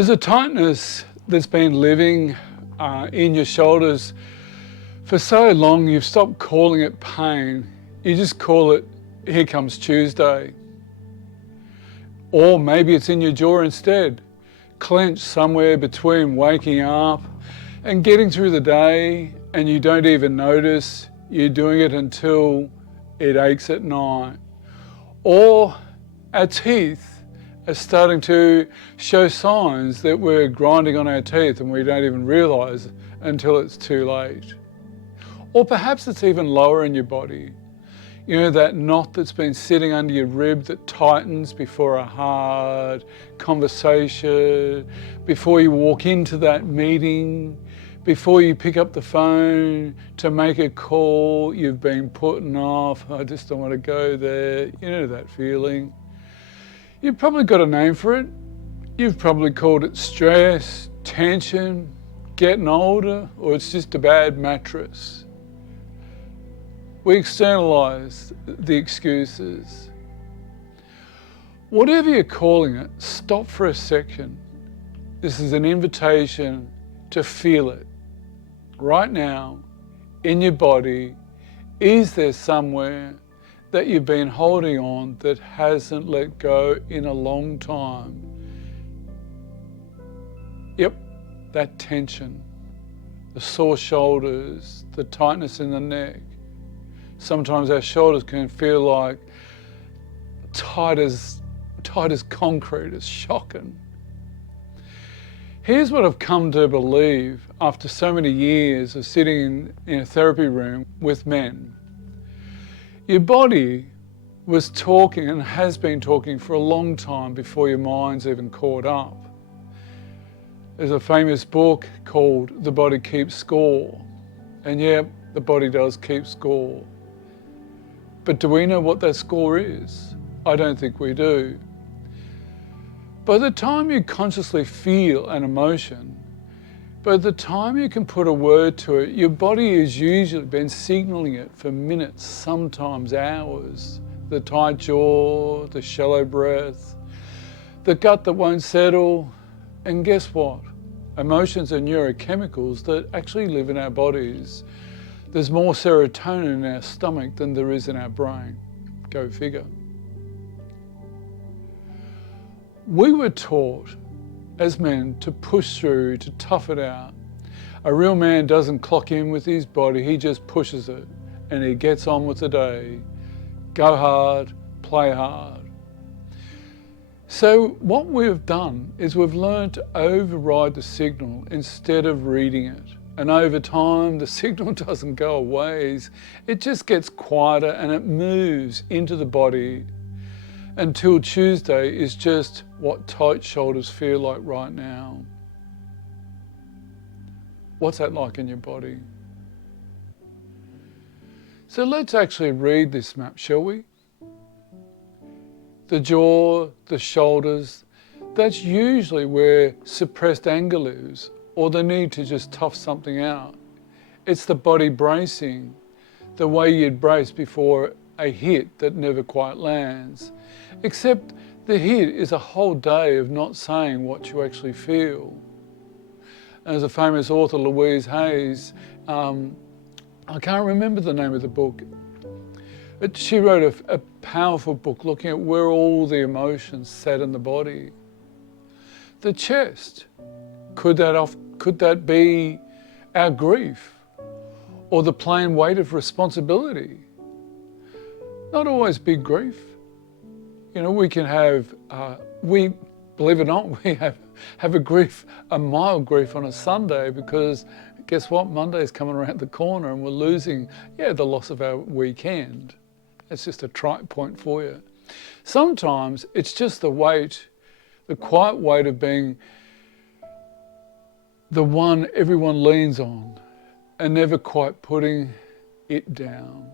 There's a tightness that's been living in your shoulders for so long you've stopped calling it pain. You just call it, here comes Tuesday. Or maybe it's in your jaw instead, clenched somewhere between waking up and getting through the day, and you don't even notice you're doing it until it aches at night. Or our teeth are starting to show signs that we're grinding on our teeth and we don't even realise until it's too late. Or perhaps it's even lower in your body. You know, that knot that's been sitting under your rib that tightens before a hard conversation, before you walk into that meeting, before you pick up the phone to make a call you've been putting off. I just don't want to go there. You know that feeling. You've probably got a name for it. You've probably called it stress, tension, getting older, or it's just a bad mattress. We externalise the excuses. Whatever you're calling it, stop for a second. This is an invitation to feel it. Right now, in your body, is there somewhere that you've been holding on that hasn't let go in a long time? Yep, that tension, the sore shoulders, the tightness in the neck. Sometimes our shoulders can feel like tight as concrete. It's shocking. Here's what I've come to believe after so many years of sitting in a therapy room with men. Your body was talking and has been talking for a long time before your mind's even caught up. There's a famous book called The Body Keeps Score. And yeah, the body does keep score. But do we know what that score is? I don't think we do. By the time you consciously feel an emotion, by the time you can put a word to it, your body has usually been signaling it for minutes, sometimes hours. The tight jaw, the shallow breath, the gut that won't settle. And guess what? Emotions are neurochemicals that actually live in our bodies. There's more serotonin in our stomach than there is in our brain. Go figure. We were taught as men to push through, to tough it out. A real man doesn't clock in with his body, he just pushes it and he gets on with the day. Go hard, play hard. So what we've done is we've learned to override the signal instead of reading it. And over time, the signal doesn't go away. It just gets quieter and it moves into the body until Tuesday is just what tight shoulders feel like right now. What's that like in your body? So let's actually read this map, shall we? The jaw, the shoulders, that's usually where suppressed anger lives, or the need to just tough something out. It's the body bracing, the way you'd brace before a hit that never quite lands. Except the hit is a whole day of not saying what you actually feel. As a famous author, Louise Hayes, I can't remember the name of the book, but she wrote a powerful book looking at where all the emotions sat in the body. The chest, could that be our grief or the plain weight of responsibility? Not always big grief. You know, we can have, believe it or not, we have a mild grief on a Sunday because guess what? Monday's coming around the corner and we're losing, the loss of our weekend. That's just a trite point for you. Sometimes it's just the weight, the quiet weight of being the one everyone leans on and never quite putting it down.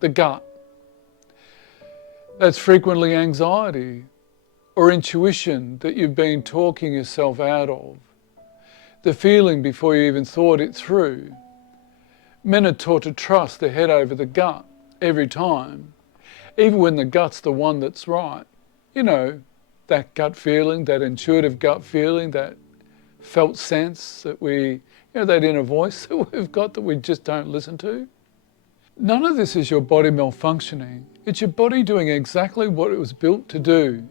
The gut. That's frequently anxiety or intuition that you've been talking yourself out of. The feeling before you even thought it through. Men are taught to trust the head over the gut every time, even when the gut's the one that's right. You know, that gut feeling, that intuitive gut feeling, that felt sense that that inner voice that we've got that we just don't listen to. None of this is your body malfunctioning. It's your body doing exactly what it was built to do,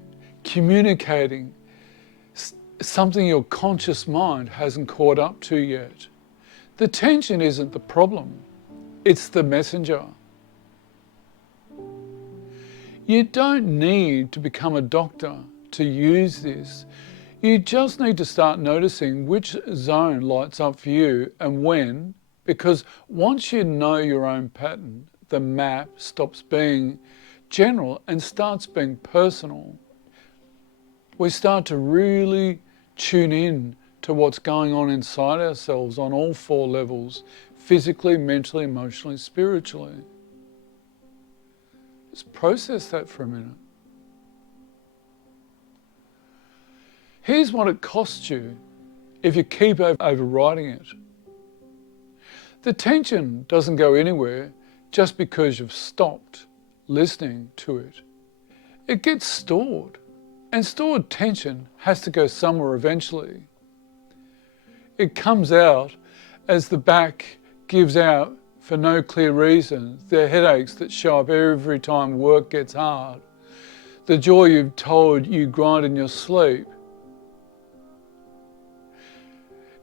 communicating something your conscious mind hasn't caught up to yet. The tension isn't the problem, it's the messenger. You don't need to become a doctor to use this. You just need to start noticing which zone lights up for you and when, because once you know your own pattern, the map stops being general and starts being personal. We start to really tune in to what's going on inside ourselves on all 4 levels, physically, mentally, emotionally, spiritually. Just process that for a minute. Here's what it costs you if you keep overriding it. The tension doesn't go anywhere just because you've stopped listening to it. It gets stored, and stored tension has to go somewhere eventually. It comes out as the back gives out for no clear reason. The headaches that show up every time work gets hard. The jaw you've told you grind in your sleep.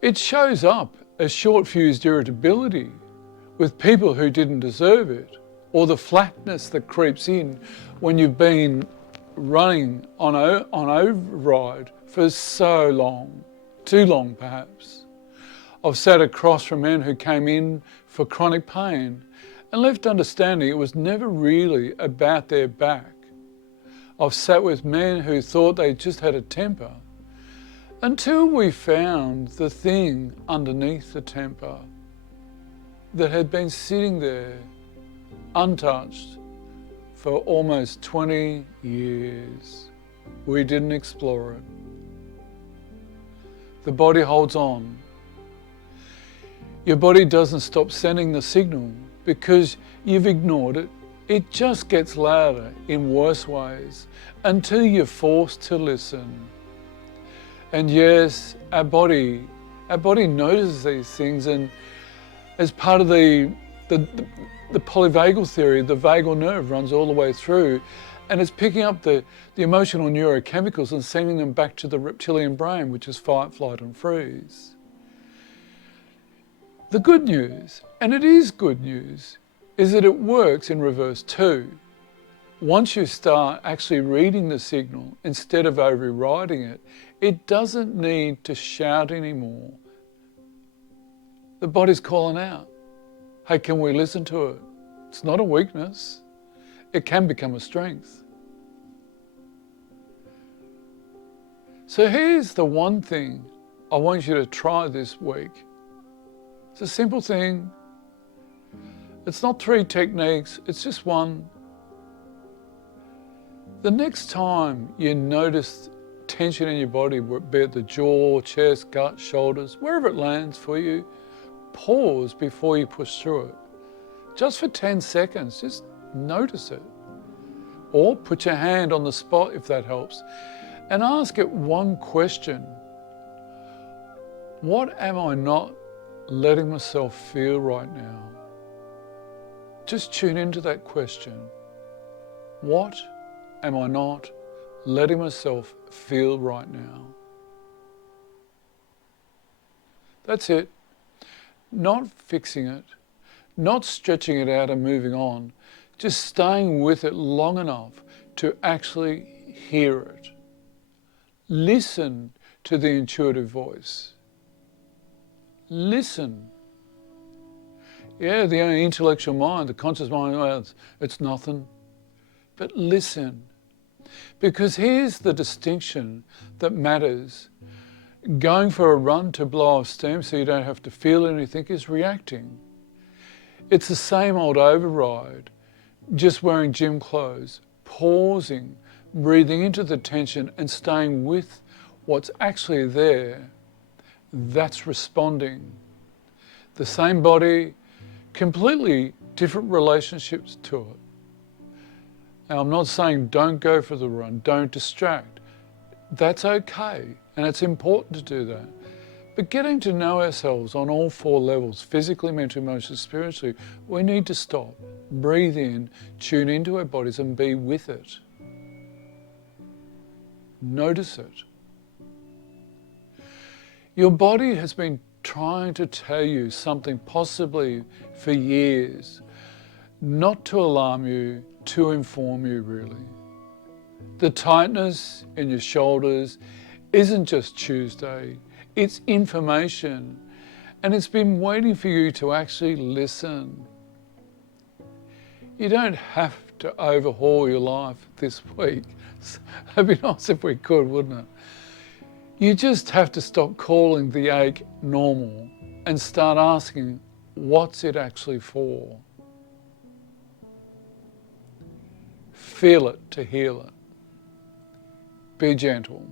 It shows up as short-fused irritability with people who didn't deserve it, or the flatness that creeps in when you've been running on override for so long, too long perhaps. I've sat across from men who came in for chronic pain and left understanding it was never really about their back. I've sat with men who thought they just had a temper until we found the thing underneath the temper that had been sitting there untouched for almost 20 years. We didn't explore it. The body holds on. Your body doesn't stop sending the signal because you've ignored it. It just gets louder in worse ways until you're forced to listen. And yes, our body notices these things, and as part of the polyvagal theory, the vagal nerve runs all the way through, and it's picking up the emotional neurochemicals and sending them back to the reptilian brain, which is fight, flight, and freeze. The good news, and it is good news, is that it works in reverse too. Once you start actually reading the signal instead of overriding it, it doesn't need to shout anymore. The body's calling out. Hey, can we listen to it? It's not a weakness. It can become a strength. So here's the one thing I want you to try this week. It's a simple thing. It's not 3 techniques, it's just one. The next time you notice tension in your body, be it the jaw, chest, gut, shoulders, wherever it lands for you, pause before you push through it. Just for 10 seconds, just notice it. Or put your hand on the spot if that helps, and ask it one question. What am I not letting myself feel right now? Just tune into that question. What am I not letting myself feel right now? That's it. Not fixing it, not stretching it out and moving on, just staying with it long enough to actually hear it. Listen to the intuitive voice. Listen. Yeah, the intellectual mind, the conscious mind, well, it's nothing. But listen. Because here's the distinction that matters. Going for a run to blow off steam so you don't have to feel anything is reacting. It's the same old override, just wearing gym clothes, pausing, breathing into the tension and staying with what's actually there. That's responding. The same body, completely different relationships to it. Now, I'm not saying don't go for the run, don't distract. That's okay, and it's important to do that. But getting to know ourselves on all four levels, physically, mentally, emotionally, spiritually, we need to stop, breathe in, tune into our bodies and be with it. Notice it. Your body has been trying to tell you something possibly for years, not to alarm you, to inform you really. The tightness in your shoulders isn't just Tuesday, it's information, and it's been waiting for you to actually listen. You don't have to overhaul your life this week. It'd be nice if we could, wouldn't it? You just have to stop calling the ache normal and start asking, what's it actually for? Feel it to heal it. Be gentle.